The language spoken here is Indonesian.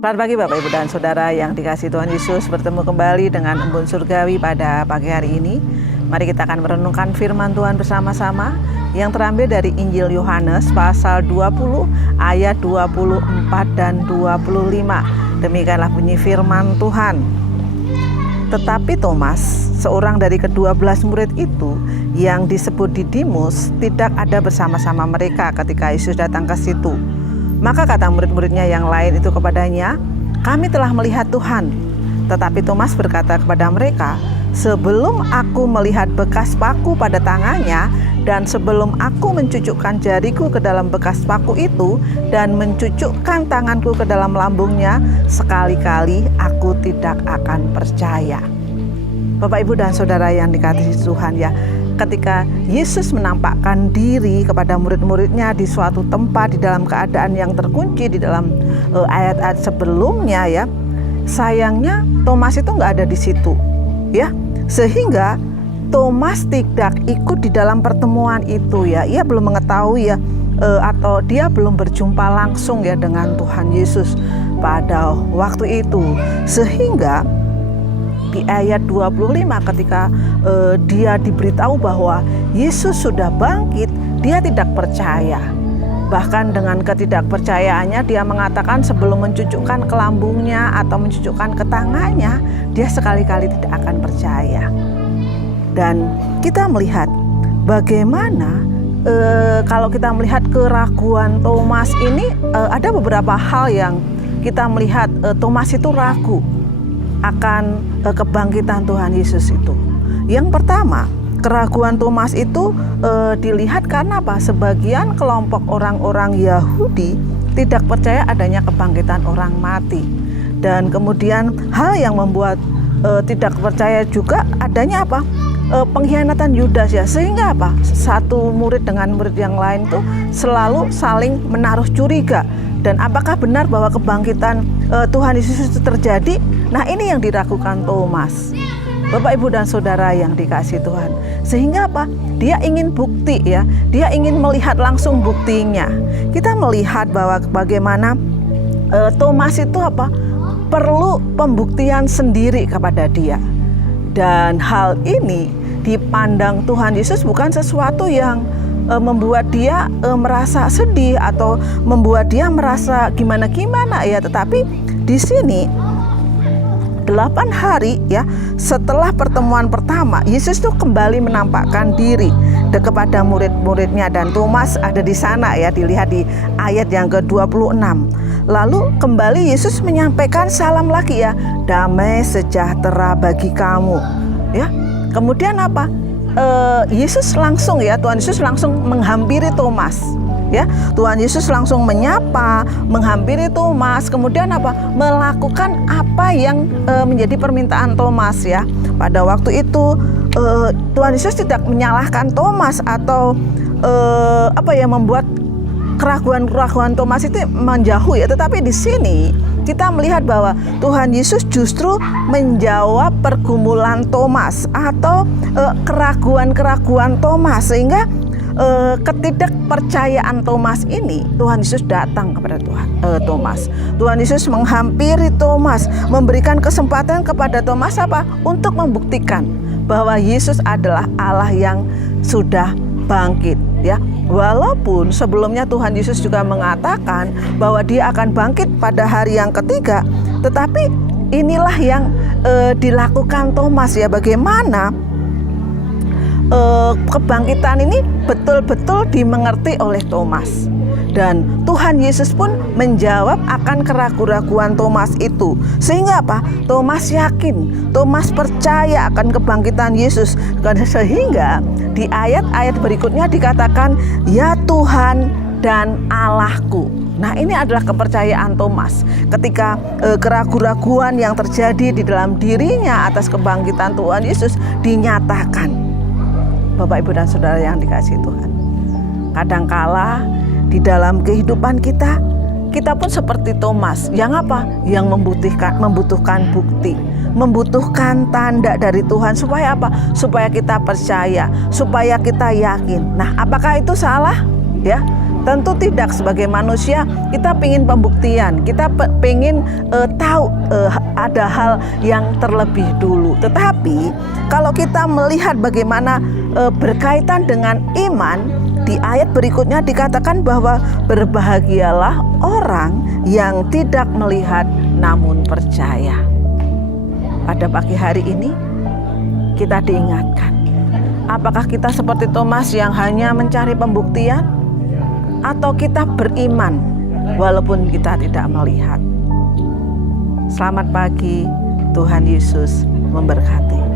Selamat pagi Bapak Ibu dan Saudara yang dikasihi Tuhan Yesus, bertemu kembali dengan Embun Surgawi pada pagi hari ini. Mari kita akan merenungkan firman Tuhan bersama-sama yang terambil dari Injil Yohanes pasal 20 ayat 24 dan 25. Demikianlah bunyi firman Tuhan. Tetapi Thomas, seorang dari ke-12 murid itu yang disebut Didimus, tidak ada bersama-sama mereka ketika Yesus datang ke situ. Maka kata murid-muridnya yang lain itu kepadanya, "Kami telah melihat Tuhan." Tetapi Thomas berkata kepada mereka, "Sebelum aku melihat bekas paku pada tangannya, dan sebelum aku mencucukkan jariku ke dalam bekas paku itu, dan mencucukkan tanganku ke dalam lambungnya, sekali-kali aku tidak akan percaya." Bapak, Ibu, dan Saudara yang dikasihi Tuhan, ya, ketika Yesus menampakkan diri kepada murid-muridnya di suatu tempat di dalam keadaan yang terkunci di dalam ayat-ayat sebelumnya, ya, sayangnya Thomas itu nggak ada di situ, ya, sehingga Thomas tidak ikut di dalam pertemuan itu, ya. Ia belum mengetahui, ya, atau dia belum berjumpa langsung, ya, dengan Tuhan Yesus pada waktu itu, sehingga di ayat 25 ketika dia diberitahu bahwa Yesus sudah bangkit, dia tidak percaya. Bahkan dengan ketidakpercayaannya dia mengatakan sebelum mencucukkan ke lambungnya atau mencucukkan ke tangannya, dia sekali-kali tidak akan percaya. Dan kita melihat bagaimana kalau kita melihat keraguan Thomas ini, ada beberapa hal yang kita melihat Thomas itu ragu akan kebangkitan Tuhan Yesus itu. Yang pertama, keraguan Thomas itu dilihat karena apa? Sebagian kelompok orang-orang Yahudi tidak percaya adanya kebangkitan orang mati. Dan kemudian hal yang membuat tidak percaya juga adanya apa? Pengkhianatan Yudas, ya, sehingga apa? Satu murid dengan murid yang lain itu selalu saling menaruh curiga. Dan apakah benar bahwa kebangkitan Tuhan Yesus itu terjadi? Nah, ini yang diragukan Thomas. Bapak, Ibu, dan Saudara yang dikasihi Tuhan. Sehingga apa? Dia ingin bukti, ya. Dia ingin melihat langsung buktinya. Kita melihat bahwa bagaimana Thomas itu apa? Perlu pembuktian sendiri kepada dia. Dan hal ini dipandang Tuhan Yesus bukan sesuatu yang membuat dia merasa sedih atau membuat dia merasa gimana-gimana, ya, tetapi di sini 8 hari, ya, setelah pertemuan pertama, Yesus tuh kembali menampakkan diri kepada murid-muridnya, dan Thomas ada di sana, ya, dilihat di ayat yang ke-26. Lalu kembali Yesus menyampaikan salam lagi, ya, "Damai sejahtera bagi kamu." Ya. Kemudian apa? Yesus langsung, ya, Tuhan Yesus langsung menghampiri Thomas, ya. Tuhan Yesus langsung menyapa, menghampiri Thomas, kemudian apa? Melakukan apa yang menjadi permintaan Thomas, ya. Pada waktu itu Tuhan Yesus tidak menyalahkan Thomas atau membuat keraguan-keraguan Thomas itu menjauh, ya, tetapi di sini kita melihat bahwa Tuhan Yesus justru menjawab pergumulan Thomas atau keraguan-keraguan Thomas, sehingga ketidakpercayaan Thomas ini Tuhan Yesus datang kepada Thomas. Tuhan Yesus menghampiri Thomas, memberikan kesempatan kepada Thomas apa? Untuk membuktikan bahwa Yesus adalah Allah yang sudah bangkit, ya. Walaupun sebelumnya Tuhan Yesus juga mengatakan bahwa dia akan bangkit pada hari yang ketiga, tetapi inilah yang dilakukan Thomas, ya, bagaimana kebangkitan ini betul-betul dimengerti oleh Thomas. Dan Tuhan Yesus pun menjawab akan keraguan-keraguan Thomas itu. Sehingga apa? Thomas yakin, Thomas percaya akan kebangkitan Yesus. Sehingga di ayat-ayat berikutnya dikatakan, "Ya Tuhan dan Allahku." Nah, ini adalah kepercayaan Thomas ketika keraguan-keraguan yang terjadi di dalam dirinya atas kebangkitan Tuhan Yesus dinyatakan. Bapak, Ibu, dan Saudara yang dikasihi Tuhan, kadangkala di dalam kehidupan kita pun seperti Thomas yang apa? Yang membutuhkan bukti, membutuhkan tanda dari Tuhan supaya apa? Supaya kita percaya, supaya kita yakin. Nah, apakah itu salah? Ya, Tentu tidak. Sebagai manusia kita ingin pembuktian, kita ingin tahu ada hal yang terlebih dulu. Tetapi kalau kita melihat bagaimana berkaitan dengan iman, di ayat berikutnya dikatakan bahwa berbahagialah orang yang tidak melihat namun percaya. Pada pagi hari ini kita diingatkan, apakah kita seperti Thomas yang hanya mencari pembuktian, atau kita beriman walaupun kita tidak melihat? Selamat pagi, Tuhan Yesus memberkati.